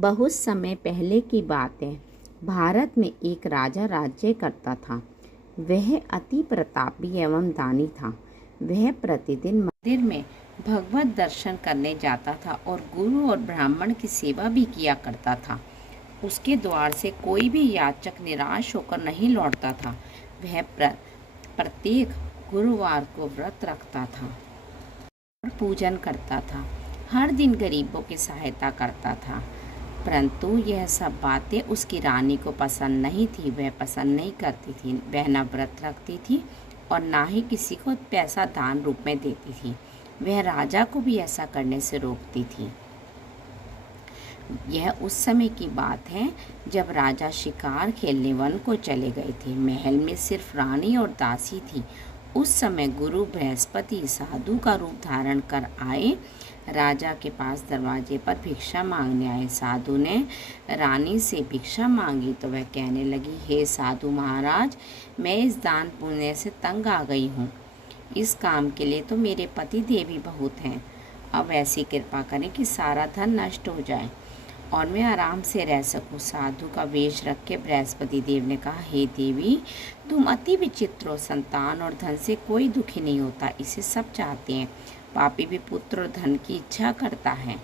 बहुत समय पहले की बात है। भारत में एक राजा राज्य करता था। वह अति प्रतापी एवं दानी था। वह प्रतिदिन मंदिर में भगवत दर्शन करने जाता था और गुरु और ब्राह्मण की सेवा भी किया करता था। उसके द्वार से कोई भी याचक निराश होकर नहीं लौटता था। वह प्रत्येक गुरुवार को व्रत रखता था और पूजन करता था। हर दिन गरीबों की सहायता करता था। परंतु यह सब बातें उसकी रानी को पसंद नहीं थी। वह पसंद नहीं करती थी। वह न व्रत रखती थी और ना ही किसी को पैसा दान रूप में देती थी। वह राजा को भी ऐसा करने से रोकती थी। यह उस समय की बात है जब राजा शिकार खेलने वन को चले गए थे। महल में सिर्फ रानी और दासी थी। उस समय गुरु बृहस्पति साधु का रूप धारण कर आए। राजा के पास दरवाजे पर भिक्षा मांगने आए। साधु ने रानी से भिक्षा मांगी तो वह कहने लगी, हे साधु महाराज, मैं इस दान पुण्य से तंग आ गई हूँ। इस काम के लिए तो मेरे पति देव ही बहुत हैं। अब ऐसी कृपा करें कि सारा धन नष्ट हो जाए और मैं आराम से रह सकूं। साधु का वेश रख के बृहस्पति देव ने कहा, हे देवी, तुम अति विचित्र हो। संतान और धन से कोई दुखी नहीं होता, इसे सब चाहते हैं। पापी भी पुत्र और धन की इच्छा करता है।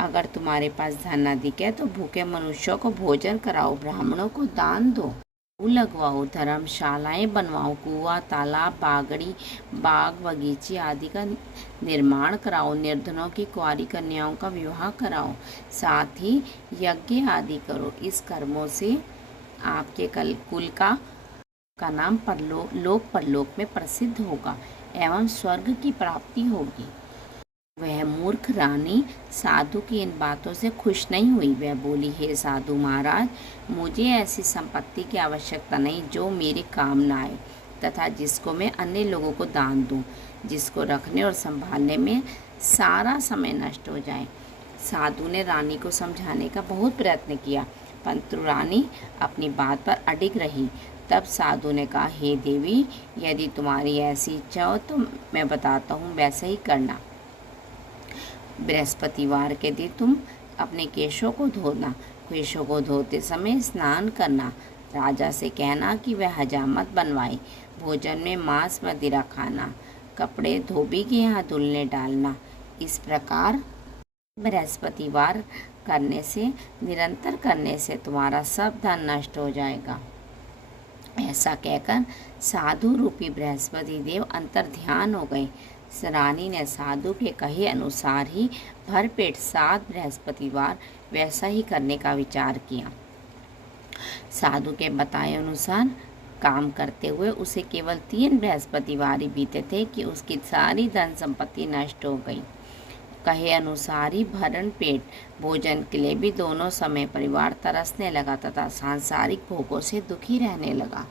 अगर तुम्हारे पास धन अधिक है तो भूखे मनुष्यों को भोजन कराओ, ब्राह्मणों को दान दो, लगवाओ, धर्मशालाएं बनवाओ, कुआं, तालाब, बाग बगीचे आदि का निर्माण कराओ, निर्धनों की कुंवारी कन्याओं का विवाह कराओ, साथ ही यज्ञ आदि करो। इस कर्मों से आपके कुल का नाम लोक परलोक में प्रसिद्ध होगा एवं स्वर्ग की प्राप्ति होगी। वह मूर्ख रानी साधु की इन बातों से खुश नहीं हुई। वह बोली, हे साधु महाराज, मुझे ऐसी संपत्ति की आवश्यकता नहीं जो मेरे काम न आए तथा जिसको मैं अन्य लोगों को दान दूं, जिसको रखने और संभालने में सारा समय नष्ट हो जाए। साधु ने रानी को समझाने का बहुत प्रयत्न किया, परंतु रानी अपनी बात पर अडिग रही। तब साधु ने कहा, हे देवी, यदि तुम्हारी ऐसी इच्छा हो तो मैं बताता हूँ, वैसा ही करना। बृहस्पतिवार के दिन तुम अपने केशों को धोना। केशों को धोते समय स्नान करना। राजा से कहना कि वह हजामत बनवाए। भोजन में मांस मदिरा खाना। कपड़े धोबी के यहाँ धुलने डालना। इस प्रकार बृहस्पतिवार करने से, निरंतर करने से तुम्हारा सब धन नष्ट हो जाएगा। ऐसा कहकर साधु रूपी बृहस्पति देव अंतर ध्यान हो गए। रानी ने साधु के कहे अनुसार ही भरपेट 7 बृहस्पतिवार वैसा ही करने का विचार किया। साधु के बताए अनुसार काम करते हुए उसे केवल 3 बृहस्पतिवार ही बीते थे कि उसकी सारी धन संपत्ति नष्ट हो गई। कहे अनुसार ही भरण पेट भोजन के लिए भी दोनों समय परिवार तरसने लगा तथा सांसारिक भोगों से दुखी रहने लगा।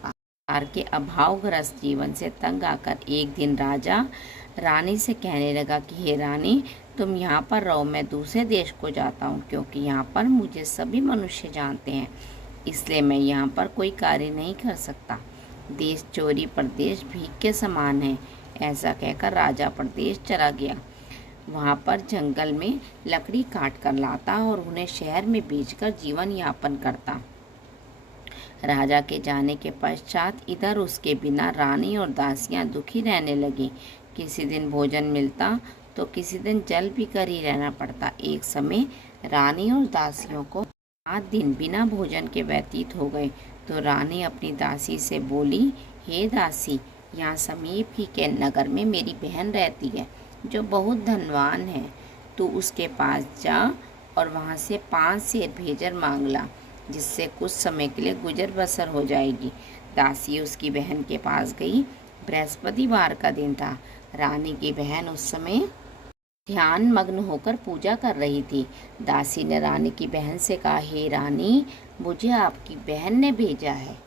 के अभावग्रस्त जीवन से तंग आकर एक दिन राजा रानी से कहने लगा कि हे रानी, तुम यहाँ पर रहो, मैं दूसरे देश को जाता हूँ, क्योंकि यहाँ पर मुझे सभी मनुष्य जानते हैं, इसलिए मैं यहाँ पर कोई कार्य नहीं कर सकता। देश चोरी परदेश भीख के समान है। ऐसा कहकर राजा परदेश चला गया। वहाँ पर जंगल में लकड़ी काट कर लाता और उन्हें शहर में बेचकर जीवन यापन करता। राजा के जाने के पश्चात इधर उसके बिना रानी और दासियां दुखी रहने लगी। किसी दिन भोजन मिलता तो किसी दिन जल पीकर ही रहना पड़ता। एक समय रानी और दासियों को 7 दिन बिना भोजन के व्यतीत हो गए तो रानी अपनी दासी से बोली, हे दासी, यहाँ समीप ही के नगर में मेरी बहन रहती है जो बहुत धनवान है। तू उसके पास जा और वहाँ से 5 सेर भेजर मांग ला, जिससे कुछ समय के लिए गुजर बसर हो जाएगी। दासी उसकी बहन के पास गई। बृहस्पतिवार का दिन था। रानी की बहन उस समय ध्यान मग्न होकर पूजा कर रही थी। दासी ने रानी की बहन से कहा, हे रानी, मुझे आपकी बहन ने भेजा है,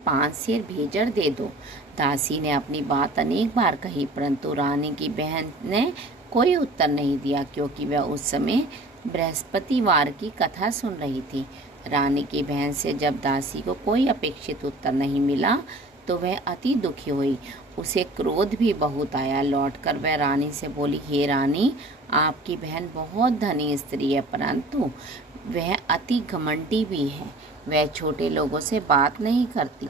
5 सेर भेजर दे दो। दासी ने अपनी बात अनेक बार कही, परंतु रानी की बहन ने कोई उत्तर नहीं दिया, क्योंकि वह उस समय बृहस्पतिवार की कथा सुन रही थी। रानी की बहन से जब दासी को कोई अपेक्षित उत्तर नहीं मिला तो वह अति दुखी हुई। उसे क्रोध भी बहुत आया। लौटकर वह रानी से बोली, हे रानी, आपकी बहन बहुत धनी स्त्री है, परंतु वह अति घमंडी भी है। वह छोटे लोगों से बात नहीं करती।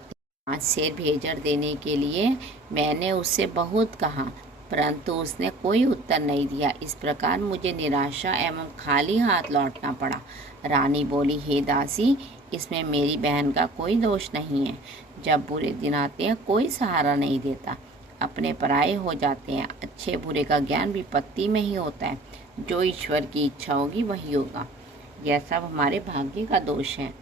5 शेर भेजर देने के लिए मैंने उससे बहुत कहा, परंतु उसने कोई उत्तर नहीं दिया। इस प्रकार मुझे निराशा एवं खाली हाथ लौटना पड़ा। रानी बोली, हे दासी, इसमें मेरी बहन का कोई दोष नहीं है। जब बुरे दिन आते हैं कोई सहारा नहीं देता, अपने पराये हो जाते हैं। अच्छे बुरे का ज्ञान विपत्ति में ही होता है। जो ईश्वर की इच्छा होगी वही होगा। यह सब हमारे भाग्य का दोष है।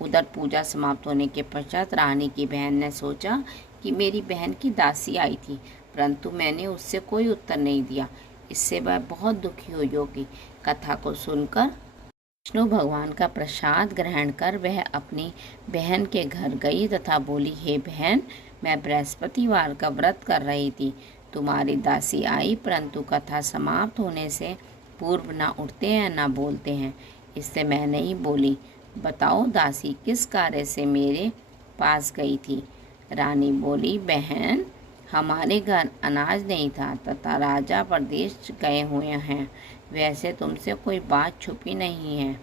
उधर पूजा समाप्त होने के पश्चात रानी की बहन ने सोचा कि मेरी बहन की दासी आई थी, परंतु मैंने उससे कोई उत्तर नहीं दिया। इससे वह बहुत दुखी हुई होगी। कथा को सुनकर विष्णु भगवान का प्रसाद ग्रहण कर वह अपनी बहन के घर गई तथा बोली, हे बहन, मैं बृहस्पतिवार का व्रत कर रही थी। तुम्हारी दासी आई, परंतु कथा समाप्त होने से पूर्व ना उठते हैं ना बोलते हैं, इससे मैं नहीं बोली। बताओ दासी किस कार्य से मेरे पास गई थी? रानी बोली, बहन, हमारे घर अनाज नहीं था तथा राजा प्रदेश गए हुए हैं। वैसे तुमसे कोई बात छुपी नहीं है,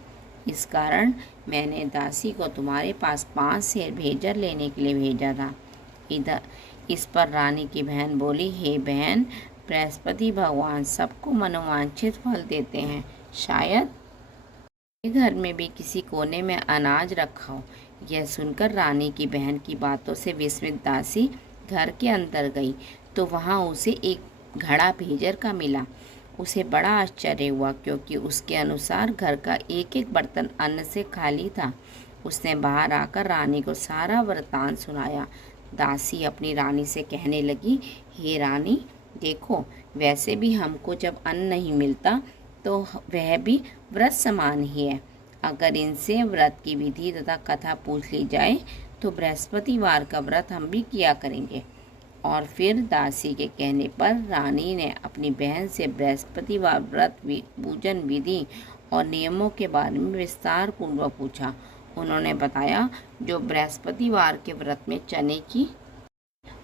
इस कारण मैंने दासी को तुम्हारे पास 5 शेर भेजर लेने के लिए भेजा था। इस पर रानी की बहन बोली, हे बहन, बृहस्पति भगवान सबको मनोवांछित फल देते हैं। शायद घर में भी किसी कोने में अनाज रखा हो। यह सुनकर रानी की बहन की बातों से विस्मित दासी घर के अंदर गई तो वहाँ उसे एक घड़ा भेजर का मिला। उसे बड़ा आश्चर्य हुआ, क्योंकि उसके अनुसार घर का एक एक बर्तन अन्न से खाली था। उसने बाहर आकर रानी को सारा वृतांत सुनाया। दासी अपनी रानी से कहने लगी, हे रानी, देखो, वैसे भी हमको जब अन्न नहीं मिलता तो वह भी व्रत समान ही है। अगर इनसे व्रत की विधि तथा कथा पूछ ली जाए तो बृहस्पतिवार का व्रत हम भी किया करेंगे। और फिर दासी के कहने पर रानी ने अपनी बहन से बृहस्पतिवार व्रत पूजन विधि और नियमों के बारे में विस्तार पूर्वक पूछा। उन्होंने बताया, जो बृहस्पतिवार के व्रत में चने की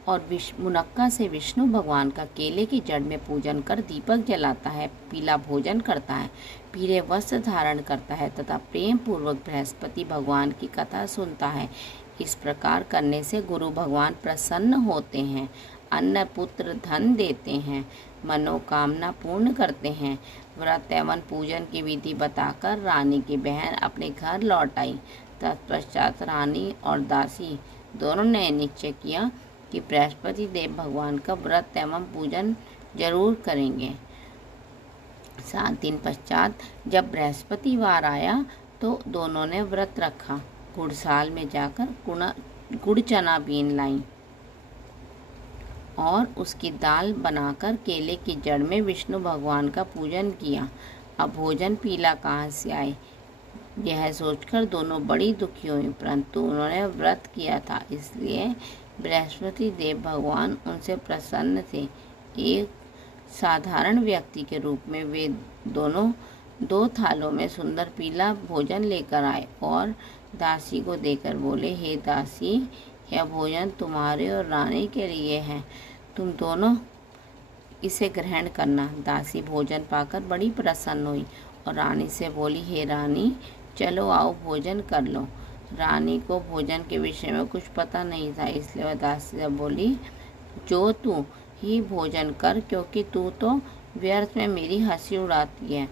और मुनक्का से विष्णु भगवान का केले की जड़ में पूजन कर दीपक जलाता है, पीला भोजन करता है, पीले वस्त्र धारण करता है तथा प्रेम पूर्वक बृहस्पति भगवान की कथा सुनता है, इस प्रकार करने से गुरु भगवान प्रसन्न होते हैं, अन्न पुत्र धन देते हैं, मनोकामना पूर्ण करते हैं। व्रत एवं पूजन की विधि बताकर रानी की बहन अपने घर लौट आई। तत्पश्चात रानी और दासी दोनों ने निश्चय किया कि बृहस्पति देव भगवान का व्रत एवं पूजन जरूर करेंगे। 7 दिन पश्चात जब बृहस्पतिवार आया तो दोनों ने व्रत रखा। गुड़साल में जाकर गुड़ चना बीन लाई और उसकी दाल बनाकर केले की जड़ में विष्णु भगवान का पूजन किया। अब भोजन पीला कहाँ से आए, यह सोचकर दोनों बड़ी दुखी हुई, परंतु उन्होंने व्रत किया था, इसलिए बृहस्पति देव भगवान उनसे प्रसन्न थे। एक साधारण व्यक्ति के रूप में वे दोनों 2 थालों में सुंदर पीला भोजन लेकर आए और दासी को देकर बोले, हे दासी, यह भोजन तुम्हारे और रानी के लिए है, तुम दोनों इसे ग्रहण करना। दासी भोजन पाकर बड़ी प्रसन्न हुई और रानी से बोली, हे रानी, चलो आओ भोजन कर लो। रानी को भोजन के विषय में कुछ पता नहीं था, इसलिए वह दासी से बोली, जो तू ही भोजन कर, क्योंकि तू तो व्यर्थ में मेरी हंसी उड़ाती है।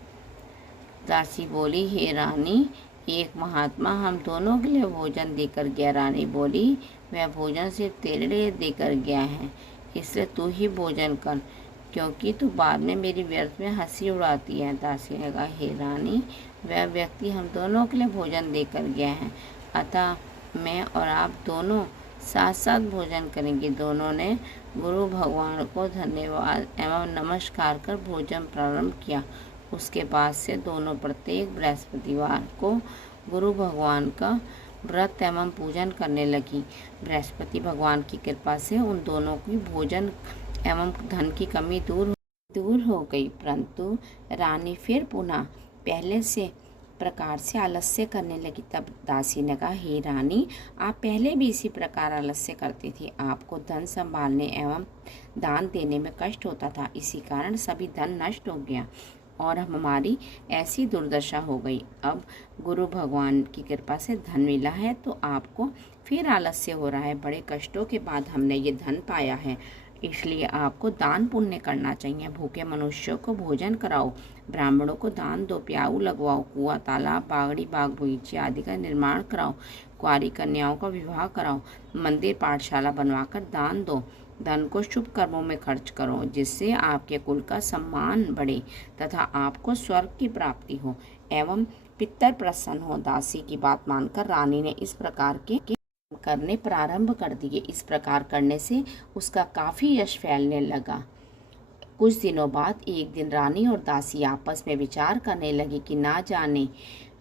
दासी बोली, हे रानी, एक महात्मा हम दोनों के लिए भोजन देकर गया। रानी बोली, वह भोजन सिर्फ तेरे लिए देकर गया है, इसलिए तू ही भोजन कर, क्योंकि तू बाद में मेरी व्यर्थ में हंसी उड़ाती है। दासी ने कहा, हे रानी, वह व्यक्ति हम दोनों के लिए भोजन देकर गया है, अतः मैं और आप दोनों साथ साथ भोजन करेंगे। दोनों ने गुरु भगवान को धन्यवाद एवं नमस्कार कर भोजन प्रारंभ किया। उसके बाद से दोनों प्रत्येक बृहस्पतिवार को गुरु भगवान का व्रत एवं पूजन करने लगी। बृहस्पति भगवान की कृपा से उन दोनों की भोजन एवं धन की कमी दूर हो गई, परंतु रानी फिर पुनः पहले से प्रकार से आलस्य करने लगी। तब दासी ने कहा, हे रानी, आप पहले भी इसी प्रकार आलस्य करती थी। आपको धन संभालने एवं दान देने में कष्ट होता था, इसी कारण सभी धन नष्ट हो गया। और हमारी ऐसी दुर्दशा हो गई। अब गुरु भगवान की कृपा से धन मिला है तो आपको फिर आलस्य हो रहा है। बड़े कष्टों के बाद हमने ये धन पाया है, इसलिए आपको दान पुण्य करना चाहिए। भूखे मनुष्यों को भोजन कराओ, ब्राह्मणों को दान दो, प्याऊ लगवाओ, कुआं, तालाब, बागड़ी, बाग बगीचे आदि का निर्माण कराओ, कुंवारी कन्याओं का विवाह कराओ, मंदिर पाठशाला बनवाकर दान दो। धन को शुभ कर्मों में खर्च करो, जिससे आपके कुल का सम्मान बढ़े तथा आपको स्वर्ग की प्राप्ति हो एवं पितर प्रसन्न हो। दासी की बात मानकर रानी ने इस प्रकार के करने प्रारंभ कर दिए। इस प्रकार करने से उसका काफी यश फैलने लगा। कुछ दिनों बाद एक दिन रानी और दासी आपस में विचार करने लगी कि ना जाने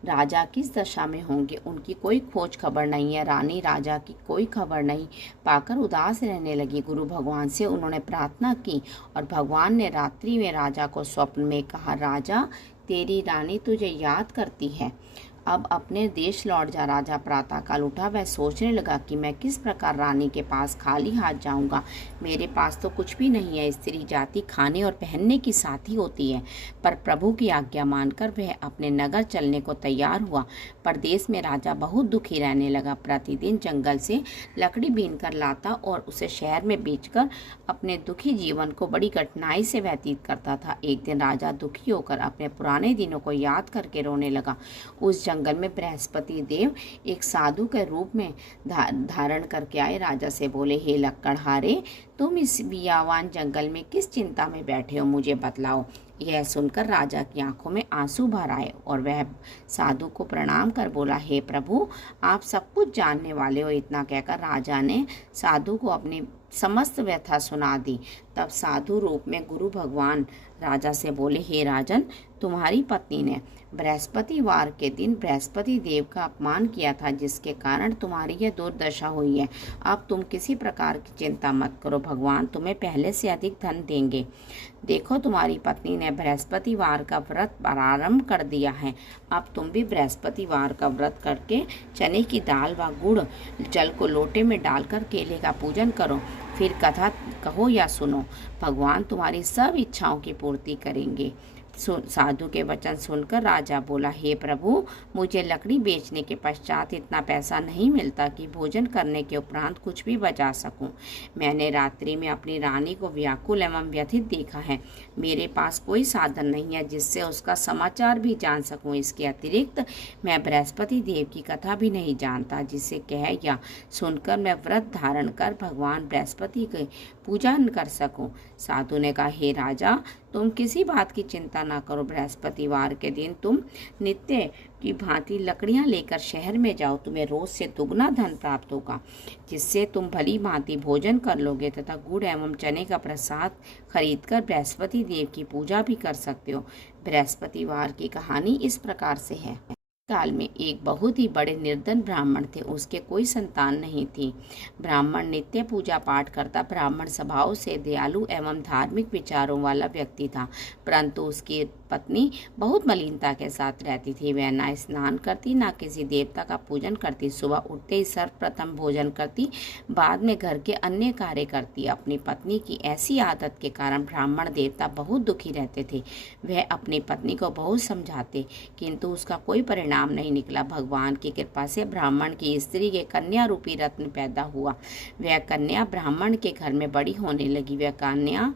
राजा किस दशा में होंगे, उनकी कोई खोज खबर नहीं है। रानी राजा की कोई खबर नहीं पाकर उदास रहने लगी। गुरु भगवान से उन्होंने प्रार्थना की और भगवान ने रात्रि में राजा को स्वप्न में कहा, राजा तेरी रानी तुझे याद करती है, अब अपने देश लौट जा। राजा प्रातःकाल उठा, वह सोचने लगा कि मैं किस प्रकार रानी के पास खाली हाथ जाऊंगा। मेरे पास तो कुछ भी नहीं है। स्त्री जाति खाने और पहनने की साथी होती है। पर प्रभु की आज्ञा मानकर वह अपने नगर चलने को तैयार हुआ। परदेश में राजा बहुत दुखी रहने लगा। प्रतिदिन जंगल से लकड़ी बीन कर लाता और उसे शहर में बेचकर अपने दुखी जीवन को बड़ी कठिनाई से व्यतीत करता था। एक दिन राजा दुखी होकर अपने पुराने दिनों को याद करके रोने लगा। उस जंगल में बृहस्पति देव एक साधु के रूप में धारण करके आए। राजा से बोले, हे लक्कड़हारे, तुम इस बियावान जंगल में किस चिंता में बैठे हो, मुझे बतलाओ। यह सुनकर राजा की आंखों में आंसू भर आए और वह साधु को प्रणाम कर बोला, हे प्रभु, आप सब कुछ जानने वाले हो। इतना कहकर राजा ने साधु को अपनी समस्त व्यथा सुना दी। तब साधु रूप में गुरु भगवान राजा से बोले, हे राजन, तुम्हारी पत्नी ने बृहस्पतिवार के दिन बृहस्पति देव का अपमान किया था, जिसके कारण तुम्हारी यह दुर्दशा हुई है। अब तुम किसी प्रकार की चिंता मत करो, भगवान तुम्हें पहले से अधिक धन देंगे। देखो, तुम्हारी पत्नी ने बृहस्पतिवार का व्रत प्रारंभ कर दिया है। अब तुम भी बृहस्पतिवार का व्रत करके चने की दाल व गुड़ जल को लोटे में डालकर केले का पूजन करो। फिर कथा कहो या सुनो, भगवान तुम्हारी सब इच्छाओं की पूर्ति करेंगे। साधु के वचन सुनकर राजा बोला, हे प्रभु, मुझे लकड़ी बेचने के पश्चात इतना पैसा नहीं मिलता कि भोजन करने के उपरांत कुछ भी बचा सकूं। मैंने रात्रि में अपनी रानी को व्याकुल एवं व्यथित देखा है। मेरे पास कोई साधन नहीं है जिससे उसका समाचार भी जान सकूं। इसके अतिरिक्त मैं बृहस्पति देव की कथा भी नहीं जानता, जिसे कह या सुनकर मैं व्रत धारण कर भगवान बृहस्पति की पूजा कर सकूं। साधु ने कहा, हे राजा, तुम किसी बात की चिंता ना करो। बृहस्पतिवार के दिन तुम नित्य की भांति लकड़ियां लेकर शहर में जाओ। तुम्हें रोज से दुगना धन प्राप्त होगा, जिससे तुम भली भांति भोजन कर लोगे तथा गुड़ एवं चने का प्रसाद खरीदकर बृहस्पति देव की पूजा भी कर सकते हो। बृहस्पतिवार की कहानी इस प्रकार से है। काल में एक बहुत ही बड़े निर्धन ब्राह्मण थे। उसके कोई संतान नहीं थी। ब्राह्मण नित्य पूजा पाठ करता, ब्राह्मण स्वभाव से दयालु एवं धार्मिक विचारों वाला व्यक्ति था, परंतु उसकी पत्नी बहुत मलिनता के साथ रहती थी। वह ना स्नान करती, ना किसी देवता का पूजन करती। सुबह उठते ही सर्वप्रथम भोजन करती, बाद में घर के अन्य कार्य करती। अपनी पत्नी की ऐसी आदत के कारण ब्राह्मण देवता बहुत दुखी रहते थे। वह अपनी पत्नी को बहुत समझाते, किंतु उसका कोई परिणाम नहीं निकला। भगवान की कृपा से ब्राह्मण की स्त्री के कन्या रूपी रत्न पैदा हुआ। वह कन्या ब्राह्मण के घर में बड़ी होने लगी। वह कन्या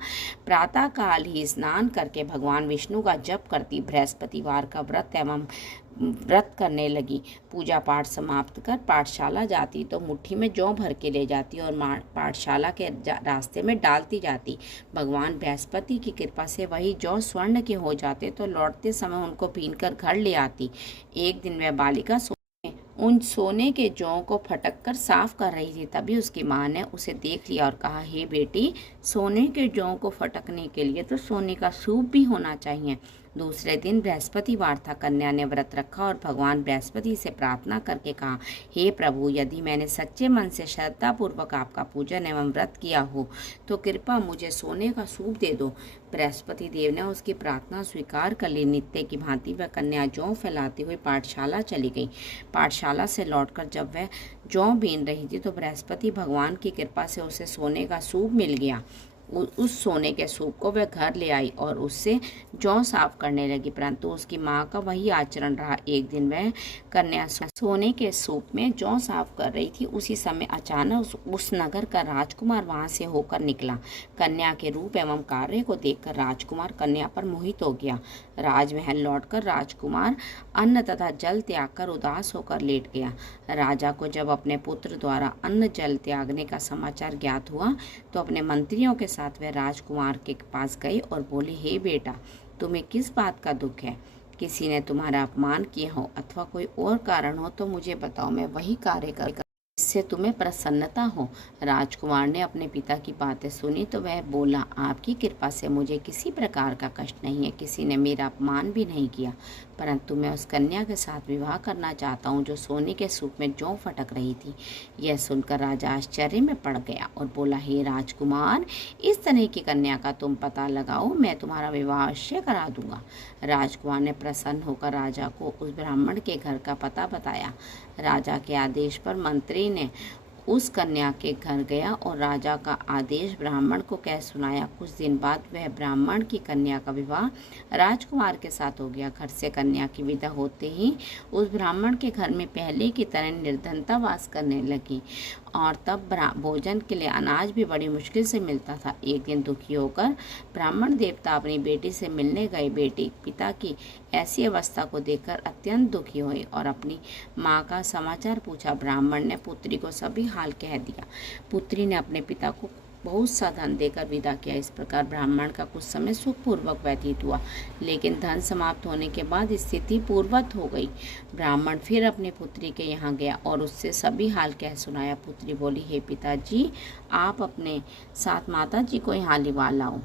प्रातः काल ही स्नान करके भगवान विष्णु का जप करती, बृहस्पतिवार का व्रत करने लगी। पूजा पाठ समाप्त कर पाठशाला जाती तो मुट्ठी में जौ भर के ले जाती और पाठशाला के रास्ते में डालती जाती। भगवान बृहस्पति की कृपा से वही जौ स्वर्ण के हो जाते तो लौटते समय उनको पीनकर घर ले आती। एक दिन वह बालिका उन सोने के जौ को फटक कर साफ कर रही थी। तभी उसकी माँ ने उसे देख लिया और कहा, हे बेटी, सोने के जौ को फटकने के लिए तो सोने का सूप भी होना चाहिए। दूसरे दिन बृहस्पतिवार था। कन्या ने व्रत रखा और भगवान बृहस्पति से प्रार्थना करके कहा, हे प्रभु, यदि मैंने सच्चे मन से श्रद्धापूर्वक आपका पूजन एवं व्रत किया हो तो कृपा मुझे सोने का सूप दे दो। बृहस्पति देव ने उसकी प्रार्थना स्वीकार कर ली। नित्य की भांति वह कन्या जौ फैलाती हुई पाठशाला चली गई। पाठशाला से लौटकर जब वह जौ बीन रही थी तो बृहस्पति भगवान की कृपा से उसे सोने का सूप मिल गया। उस सोने के सूप को वह घर ले आई और उससे जौ साफ करने लगी, परंतु उसकी माँ का वही आचरण रहा। एक दिन वह कन्या सोने के सूप में जौ साफ कर रही थी। उसी समय अचानक उस नगर का राजकुमार वहां से होकर निकला। कन्या के रूप एवं कार्य को देखकर राजकुमार कन्या पर मोहित हो गया। राजमहल लौटकर राजकुमार अन्न तथा जल त्याग कर उदास होकर लेट गया। राजा को जब अपने पुत्र द्वारा अन्न जल त्यागने का समाचार ज्ञात हुआ तो अपने मंत्रियों के साथ वह राजकुमार के पास गए और बोले, हे बेटा, तुम्हें किस बात का दुख है? किसी ने तुम्हारा अपमान किया हो अथवा कोई और कारण हो तो मुझे बताओ, मैं वही कार्य कर इससे तुम्हें प्रसन्नता हो। राजकुमार ने अपने पिता की बातें सुनी तो वह बोला, आपकी कृपा से मुझे किसी प्रकार का कष्ट नहीं है, किसी ने मेरा अपमान भी नहीं किया, परंतु मैं उस कन्या के साथ विवाह करना चाहता हूँ जो सोने के सूप में जौ फटक रही थी। यह सुनकर राजा आश्चर्य में पड़ गया और बोला, हे राजकुमार, इस तरह की कन्या का तुम पता लगाओ, मैं तुम्हारा विवाह अवश्य करा दूंगा। राजकुमार ने प्रसन्न होकर राजा को उस ब्राह्मण के घर का पता बताया। राजा के आदेश पर मंत्री ने उस कन्या के घर गया और राजा का आदेश ब्राह्मण को कह सुनाया। कुछ दिन बाद वह ब्राह्मण की कन्या का विवाह राजकुमार के साथ हो गया। घर से कन्या की विदा होते ही उस ब्राह्मण के घर में पहले की तरह निर्धनता वास करने लगी और तब भोजन के लिए अनाज भी बड़ी मुश्किल से मिलता था। एक दिन दुखी होकर ब्राह्मण देवता अपनी बेटी से मिलने गए। बेटी पिता की ऐसी अवस्था को देखकर अत्यंत दुखी हुई और अपनी माँ का समाचार पूछा। ब्राह्मण ने पुत्री को सभी हाल कह दिया। पुत्री ने अपने पिता को बहुत सा धन देकर विदा किया। इस प्रकार ब्राह्मण का कुछ समय सुखपूर्वक व्यतीत हुआ, लेकिन धन समाप्त होने के बाद स्थिति पूर्ववत हो गई। ब्राह्मण फिर अपनी पुत्री के यहाँ गया और उससे सभी हाल कह सुनाया। पुत्री बोली, हे पिताजी, आप अपने साथ माता जी को यहाँ लिवा लाओ,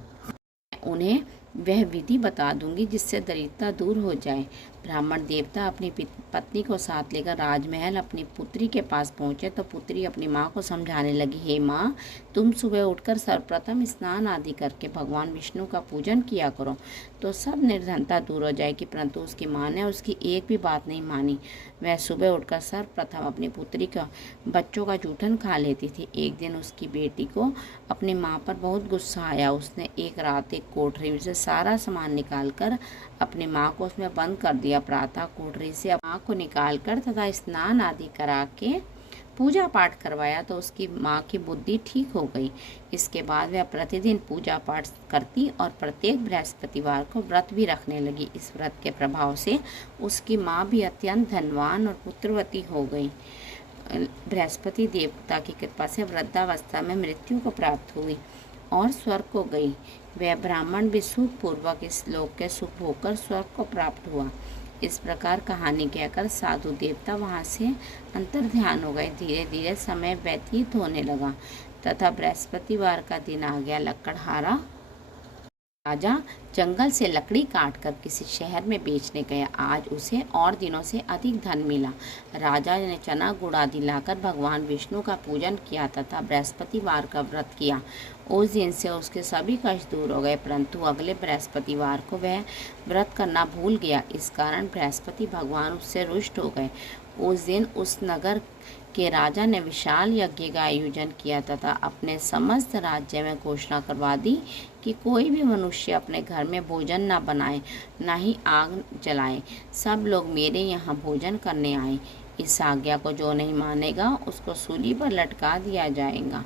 उन्हें वह विधि बता दूंगी जिससे दरिद्रता दूर हो जाए। ब्राह्मण देवता अपनी पत्नी को साथ लेकर राजमहल अपनी पुत्री के पास पहुंचे तो पुत्री अपनी माँ को समझाने लगी, हे माँ, तुम सुबह उठकर सर्वप्रथम स्नान आदि करके भगवान विष्णु का पूजन किया करो तो सब निर्धनता दूर हो जाएगी। परंतु उसकी माँ ने उसकी एक भी बात नहीं मानी। वह सुबह उठकर सर्वप्रथम अपनी पुत्री का बच्चों का जूठन खा लेती थी। एक दिन उसकी बेटी को अपनी माँ पर बहुत गुस्सा आया। उसने एक रात एक कोठरी से सारा सामान निकालकर अपनी माँ को उसमें बंद कर दिया। प्रातः कोठरी से माँ को निकालकर तथा स्नान आदि करा के पूजा पाठ करवाया तो उसकी माँ की बुद्धि ठीक हो गई। इसके बाद वह प्रतिदिन पूजा पाठ करती और प्रत्येक बृहस्पतिवार को व्रत भी रखने लगी। इस व्रत के प्रभाव से उसकी माँ भी अत्यंत धनवान और पुत्रवती हो गई। बृहस्पति देवता की कृपा से वृद्धावस्था में मृत्यु को प्राप्त हुई और स्वर्ग को गई। वह ब्राह्मण भी सुखपूर्वक इस लोक के सुख भोगकर स्वर्ग को प्राप्त हुआ। इस प्रकार कहानी कहकर साधु देवता वहाँ से अंतर ध्यान हो गए। धीरे धीरे समय व्यतीत होने लगा तथा बृहस्पतिवार का दिन आ गया। लकड़हारा राजा जंगल से लकड़ी काटकर किसी शहर में बेचने गया। आज उसे और दिनों से अधिक धन मिला। राजा ने चना गुड़ आदि लाकर भगवान विष्णु का पूजन किया तथा बृहस्पतिवार का व्रत किया। उस दिन से उसके सभी कष्ट दूर हो गए, परंतु अगले बृहस्पतिवार को वह व्रत करना भूल गया। इस कारण बृहस्पति भगवान उससे रुष्ट हो गए। उस दिन उस नगर के राजा ने विशाल यज्ञ का आयोजन किया तथा अपने समस्त राज्य में घोषणा करवा दी कि कोई भी मनुष्य अपने घर में भोजन न बनाए, न ही आग जलाए। सब लोग मेरे यहाँ भोजन करने आए। इस आज्ञा को जो नहीं मानेगा उसको सूली पर लटका दिया जाएगा।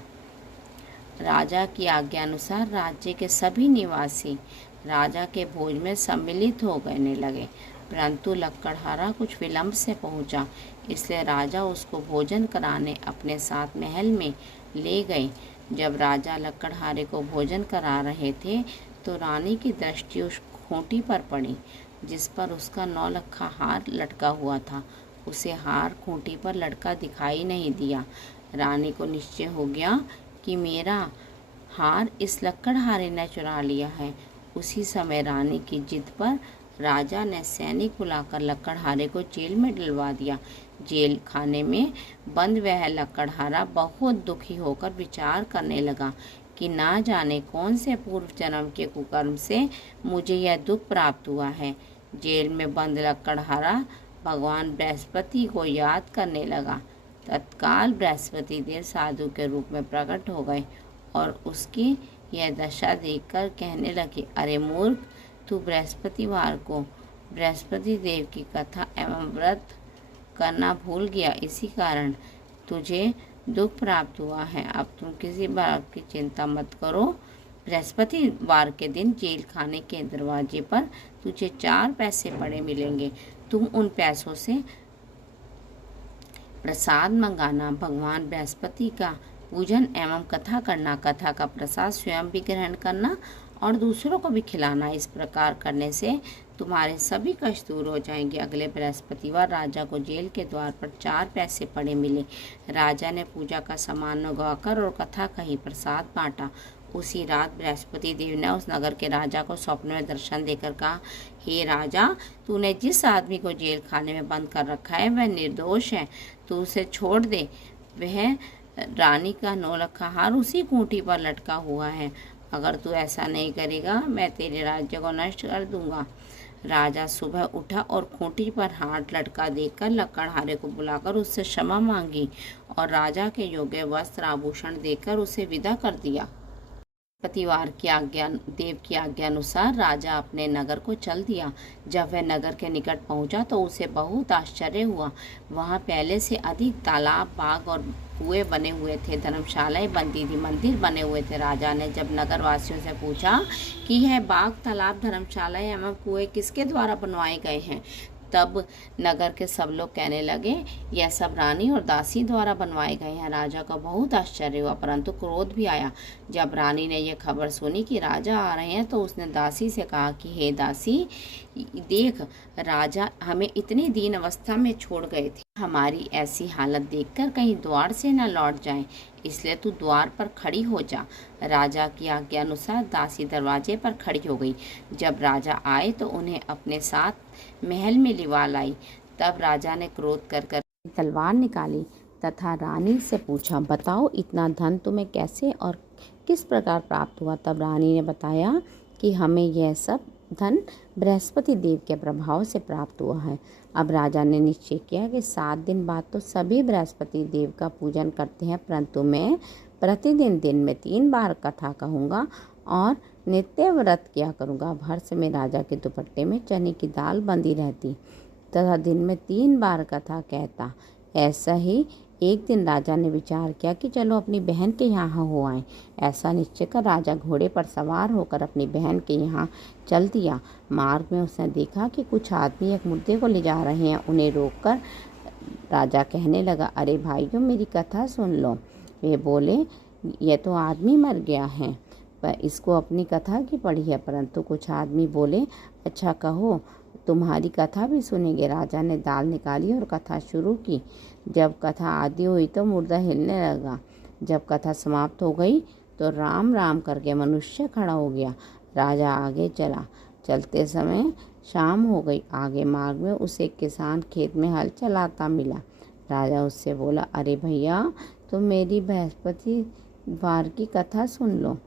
राजा की आज्ञा अनुसार राज्य के सभी निवासी राजा के भोज में सम्मिलित हो गए लगे, परंतु लकड़हारा कुछ विलंब से पहुंचा, इसलिए राजा उसको भोजन कराने अपने साथ महल में ले गए। जब राजा लकड़हारे को भोजन करा रहे थे तो रानी की दृष्टि उस खूंटी पर पड़ी जिस पर उसका 9 लक्खा हार लटका हुआ था। उसे हार खूंटी पर लटका दिखाई नहीं दिया। रानी को निश्चय हो गया कि मेरा हार इस लकड़हारे ने चुरा लिया है। उसी समय रानी की जिद पर राजा ने सैनिक बुलाकर लकड़हारे को जेल में डलवा दिया। जेल खाने में बंद वह लकड़हारा बहुत दुखी होकर विचार करने लगा कि ना जाने कौन से पूर्व जन्म के कुकर्म से मुझे यह दुख प्राप्त हुआ है। जेल में बंद लकड़हारा भगवान बृहस्पति को याद करने लगा। तत्काल बृहस्पति देव साधु के रूप में प्रकट हो गए और उसकी यह दशा देखकर कहने लगे, अरे मूर्ख, तू बृहस्पतिवार को बृहस्पति देव की कथा एवं व्रत करना भूल गया, इसी कारण तुझे दुख प्राप्त हुआ है। अब तुम किसी बात की चिंता मत करो। बृहस्पतिवार के दिन जेल खाने के दरवाजे पर तुझे 4 पैसे पड़े मिलेंगे। तुम उन पैसों से प्रसाद मंगाना, भगवान बृहस्पति का पूजन एवं कथा करना, कथा का प्रसाद स्वयं भी ग्रहण करना और दूसरों को भी खिलाना। इस प्रकार करने से तुम्हारे सभी कष्ट दूर हो जाएंगे। अगले बृहस्पतिवार राजा को जेल के द्वार पर 4 पैसे पड़े मिले। राजा ने पूजा का सामान उगाकर और कथा कही, प्रसाद बांटा। उसी रात बृहस्पति देव ने उस नगर के राजा को स्वप्न में दर्शन देकर कहा, हे राजा, तूने जिस आदमी को जेल खाने में बंद कर रखा है वह निर्दोष है, तू उसे छोड़ दे। वह रानी का नौलखा हार उसी खूंटी पर लटका हुआ है। अगर तू ऐसा नहीं करेगा मैं तेरे राज्य को नष्ट कर दूंगा। राजा सुबह उठा और खूंटी पर हाथ लटका देखकर लकड़हारे को बुलाकर उससे क्षमा मांगी और राजा के योग्य वस्त्र आभूषण देकर उसे विदा कर दिया। बृहस्पतिवार की आज्ञा देव की आज्ञा अनुसार राजा अपने नगर को चल दिया। जब वह नगर के निकट पहुंचा तो उसे बहुत आश्चर्य हुआ। वहां पहले से अधिक तालाब, बाग और कुएं बने हुए थे, धर्मशालाएं बनती थी, मंदिर बने हुए थे। राजा ने जब नगर वासियों से पूछा कि यह बाग, तालाब, धर्मशालाएं एवं कुएं किसके द्वारा बनवाए गए हैं, तब नगर के सब लोग कहने लगे, यह सब रानी और दासी द्वारा बनवाए गए हैं। राजा को बहुत आश्चर्य हुआ, परंतु क्रोध भी आया। जब रानी ने यह खबर सुनी कि राजा आ रहे हैं तो उसने दासी से कहा कि हे दासी, देख, राजा हमें इतनी दीन अवस्था में छोड़ गए थे। हमारी ऐसी हालत देखकर कहीं द्वार से न लौट जाए, इसलिए तू द्वार पर खड़ी हो जा। राजा की आज्ञा अनुसार दासी दरवाजे पर खड़ी हो गई। जब राजा आए तो उन्हें अपने साथ महल में लिवा लाई। तब राजा ने क्रोध कर तलवार निकाली तथा रानी से पूछा, बताओ इतना धन तुम्हें कैसे और किस प्रकार प्राप्त हुआ। तब रानी ने बताया कि हमें यह सब धन बृहस्पति देव के प्रभाव से प्राप्त हुआ है। अब राजा ने निश्चय किया कि 7 दिन बाद तो सभी बृहस्पति देव का पूजन करते हैं, परंतु मैं प्रतिदिन दिन में 3 बार कथा कहूँगा और नित्य व्रत किया करूँगा। अब हर समय राजा के दुपट्टे में चने की दाल बंधी रहती तथा दिन में 3 बार कथा कहता। ऐसा ही एक दिन राजा ने विचार किया कि चलो अपनी बहन के यहाँ हो आए। ऐसा निश्चय कर राजा घोड़े पर सवार होकर अपनी बहन के यहाँ चल दिया। मार्ग में उसने देखा कि कुछ आदमी एक मुर्दे को ले जा रहे हैं। उन्हें रोककर राजा कहने लगा, अरे भाइयों, मेरी कथा सुन लो। वे बोले, यह तो आदमी मर गया है, पर इसको अपनी कथा की पढ़ी है। परंतु कुछ आदमी बोले, अच्छा कहो, तुम्हारी कथा भी सुनेंगे। राजा ने दाल निकाली और कथा शुरू की। जब कथा आदि हुई तो मुर्दा हिलने लगा। जब कथा समाप्त हो गई तो राम राम करके मनुष्य खड़ा हो गया। राजा आगे चला। चलते समय शाम हो गई। आगे मार्ग में उसे किसान खेत में हल चलाता मिला। राजा उससे बोला, अरे भैया, तुम मेरी बृहस्पतिवार की कथा सुन लो।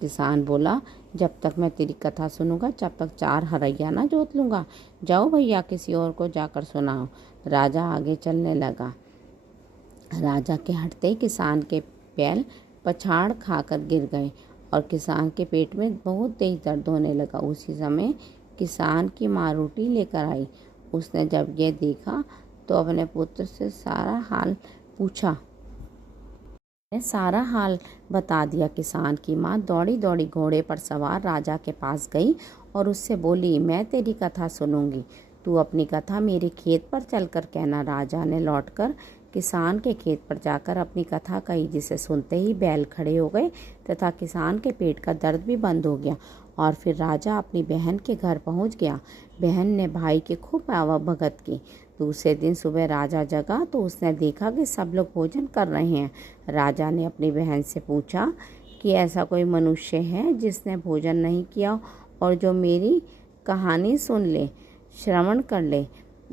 किसान बोला, जब तक मैं तेरी कथा सुनूंगा तब तक 4 हरैया ना जोत लूँगा। जाओ भैया, किसी और को जाकर सुनाओ। राजा आगे चलने लगा। राजा के हटते किसान के पैर पछाड़ खाकर गिर गए और किसान के पेट में बहुत तेज दर्द होने लगा। उसी समय किसान की माँ रोटी लेकर आई। उसने जब यह देखा तो अपने पुत्र से सारा हाल पूछा। सारा हाल बता दिया। किसान की माँ दौड़ी दौड़ी घोड़े पर सवार राजा के पास गई और उससे बोली, मैं तेरी कथा सुनूंगी, तू अपनी कथा मेरे खेत पर चलकर कहना। राजा ने लौटकर किसान के खेत पर जाकर अपनी कथा कही, जिसे सुनते ही बैल खड़े हो गए तथा किसान के पेट का दर्द भी बंद हो गया। और फिर राजा अपनी बहन के घर पहुंच गया। बहन ने भाई की खूब आवभगत की। दूसरे दिन सुबह राजा जगा तो उसने देखा कि सब लोग भोजन कर रहे हैं। राजा ने अपनी बहन से पूछा कि ऐसा कोई मनुष्य है जिसने भोजन नहीं किया और जो मेरी कहानी सुन ले, श्रवण कर ले।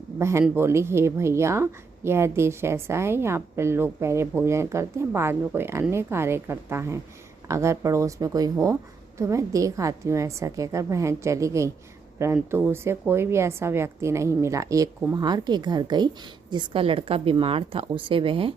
बहन बोली, हे भैया, यह देश ऐसा है, यहाँ पर लोग पहले भोजन करते हैं, बाद में कोई अन्य कार्य करता है। अगर पड़ोस में कोई हो तो मैं देख आती हूँ। ऐसा कहकर बहन चली गई, परंतु उसे कोई भी ऐसा व्यक्ति नहीं मिला। एक कुम्हार के घर गई जिसका लड़का बीमार था। उसे वह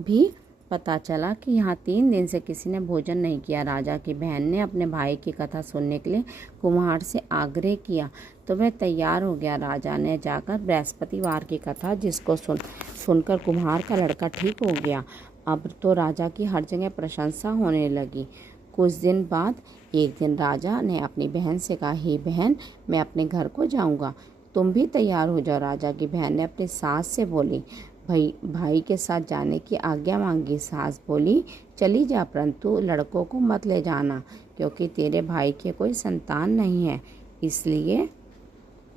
भी पता चला कि यहाँ 3 दिन से किसी ने भोजन नहीं किया। राजा की बहन ने अपने भाई की कथा सुनने के लिए कुम्हार से आग्रह किया तो वह तैयार हो गया। राजा ने जाकर बृहस्पतिवार की कथा जिसको सुनकर कुम्हार का लड़का ठीक हो गया। अब तो राजा की हर जगह प्रशंसा होने लगी। कुछ दिन बाद एक दिन राजा ने अपनी बहन से कहा, हे बहन, मैं अपने घर को जाऊंगा, तुम भी तैयार हो जाओ। राजा की बहन ने अपनी सास से बोली, भाई के साथ जाने की आज्ञा मांगी। सास बोली, चली जा, परंतु लड़कों को मत ले जाना क्योंकि तेरे भाई के कोई संतान नहीं है। इसलिए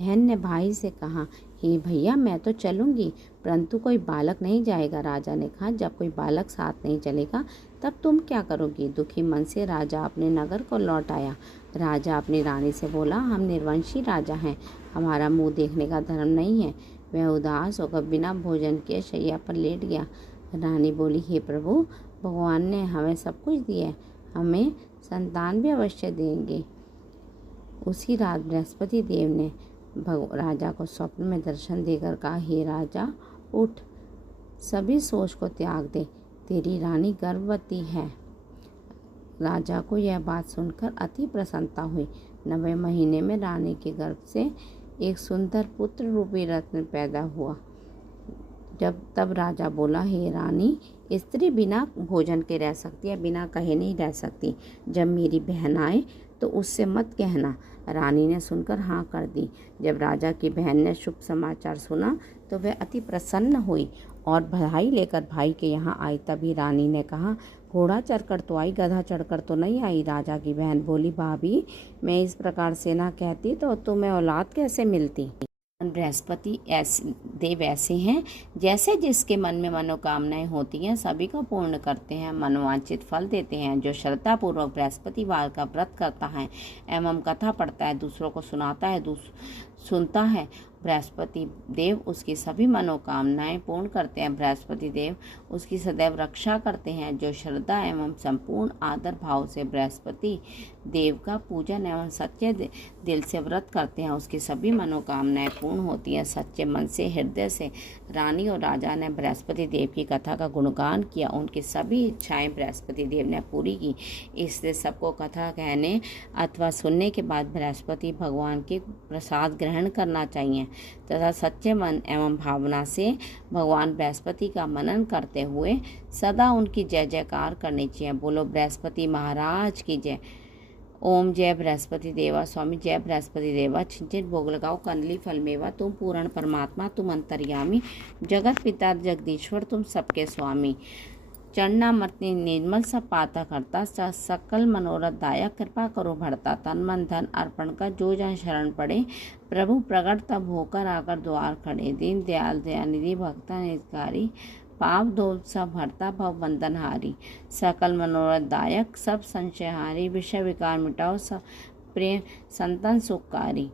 बहन ने भाई से कहा, हे भैया, मैं तो चलूँगी परंतु कोई बालक नहीं जाएगा। राजा ने कहा, जब कोई बालक साथ नहीं चलेगा तब तुम क्या करोगी? दुखी मन से राजा अपने नगर को लौट आया। राजा अपनी रानी से बोला, हम निर्वंशी राजा हैं, हमारा मुंह देखने का धर्म नहीं है। वह उदास होकर बिना भोजन के शैया पर लेट गया। रानी बोली, हे प्रभु, भगवान ने हमें सब कुछ दिया, हमें संतान भी अवश्य देंगे। उसी रात बृहस्पति देव ने राजा को स्वप्न में दर्शन देकर कहा, हे राजा, उठ, सभी सोच को त्याग दे, तेरी रानी गर्भवती है। राजा को यह बात सुनकर अति प्रसन्नता हुई। 9वें महीने में रानी के गर्भ से एक सुंदर पुत्र रूपी रत्न पैदा हुआ। तब राजा बोला, हे रानी, स्त्री बिना भोजन के रह सकती है, बिना कहे नहीं रह सकती। जब मेरी बहन आए तो उससे मत कहना। रानी ने सुनकर हाँ कर दी। जब राजा की बहन ने शुभ समाचार सुना तो वह अति प्रसन्न हुई और बधाई लेकर भाई के यहाँ आई। तभी रानी ने कहा, घोड़ा चढ़कर तो आई, गधा चढ़कर तो नहीं आई। राजा की बहन बोली, भाभी, मैं इस प्रकार से ना कहती तो तुम्हें औलाद कैसे मिलती? बृहस्पति देव ऐसे हैं, जैसे जिसके मन में मनोकामनाएं होती हैं सभी को पूर्ण करते हैं, मनोवांछित फल देते हैं। जो श्रद्धापूर्वक बृहस्पतिवार का व्रत करता है एवं कथा पढ़ता है, दूसरों को सुनाता है, सुनता है, बृहस्पति देव उसकी सभी मनोकामनाएं पूर्ण करते हैं। बृहस्पति देव उसकी सदैव रक्षा करते हैं। जो श्रद्धा एवं संपूर्ण आदर भाव से बृहस्पति देव का पूजन एवं सच्चे दिल से व्रत करते हैं उसकी सभी मनोकामनाएं पूर्ण होती हैं। सच्चे मन से, हृदय से रानी और राजा ने बृहस्पति देव की कथा का गुणगान किया। उनकी सभी इच्छाएं बृहस्पति देव ने पूरी की। इसलिए सबको कथा कहने अथवा सुनने के बाद बृहस्पति भगवान के प्रसाद ग्रहण करना चाहिए तथा सच्चे मन एवं भावना से भगवान बृहस्पति का मनन करते हुए सदा उनकी जय जयकार करनी चाहिए। बोलो बृहस्पति महाराज की जय। ओम जय बृहस्पति देवा। स्वामी जय बृहस्पति देवा। छिंचित भोग लगाओ, कंदली फल मेवा, तुम पूर्ण परमात्मा, तुम अंतर्यामी, जगत पिता जगदीश्वर, तुम सबके स्वामी। चरणामृति निर्मल सब पाता करता, सकल मनोरथ दायक, कृपा करो भरता। तन मन धन अर्पण कर जो जन शरण पड़े, प्रभु प्रगट तब होकर आकर द्वार खड़े। दीन दयाल दयानिधि भक्ता हितकारी, पाप धोल सब हरता भव बंधनहारी। सकल मनोरथ दायक, सब संशयहारी, विषय विकार मिटाओ, सब प्रेम संतन सुखकारी।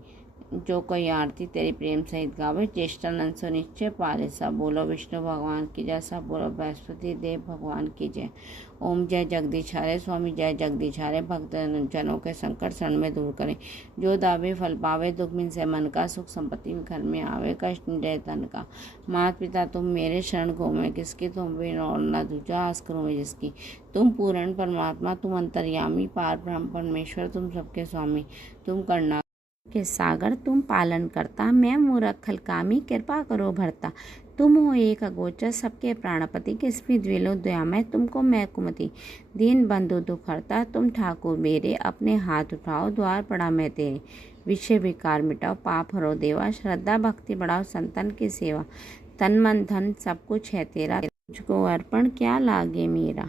जो कोई आरती तेरी प्रेम सहित गावे, चेष्टानंद सो निश्चय पारे। सब बोलो विष्णु भगवान की जय, सब बोलो बृहस्पति देव भगवान की जय। ओम जय जगदीश हरे। स्वामी जय जगदीश हरे। भक्त जनों के संकट क्षण में दूर करें, जो दावे फल पावे, दुख मिन से मन का, सुख संपत्ति घर में आवे, कष्ट निडे तन का। माता पिता तुम मेरे शरण घूमे, किसकी तुम बिन और न दूजा आस करूँ मैं जिसकी। तुम पूर्ण परमात्मा, तुम अंतर्यामी, पार ब्रह्म परमेश्वर, तुम सबके स्वामी, तुम करना के सागर, तुम पालन करता, मैं मूरख खलकामी, कृपा करो भरता। तुम हो एक अगोचर, सबके प्राणपति, किसमें द्विलो दयामय, तुमको मैं कुमति। दीन बंधु दुख हरता, तुम ठाकुर मेरे, अपने हाथ उठाओ, द्वार पड़ा मैं तेरे। विषय विकार मिटाओ, पाप हरो देवा, श्रद्धा भक्ति बढ़ाओ, संतन की सेवा। तन मन धन सब कुछ है तेरा, तुझको अर्पण क्या लागे मेरा।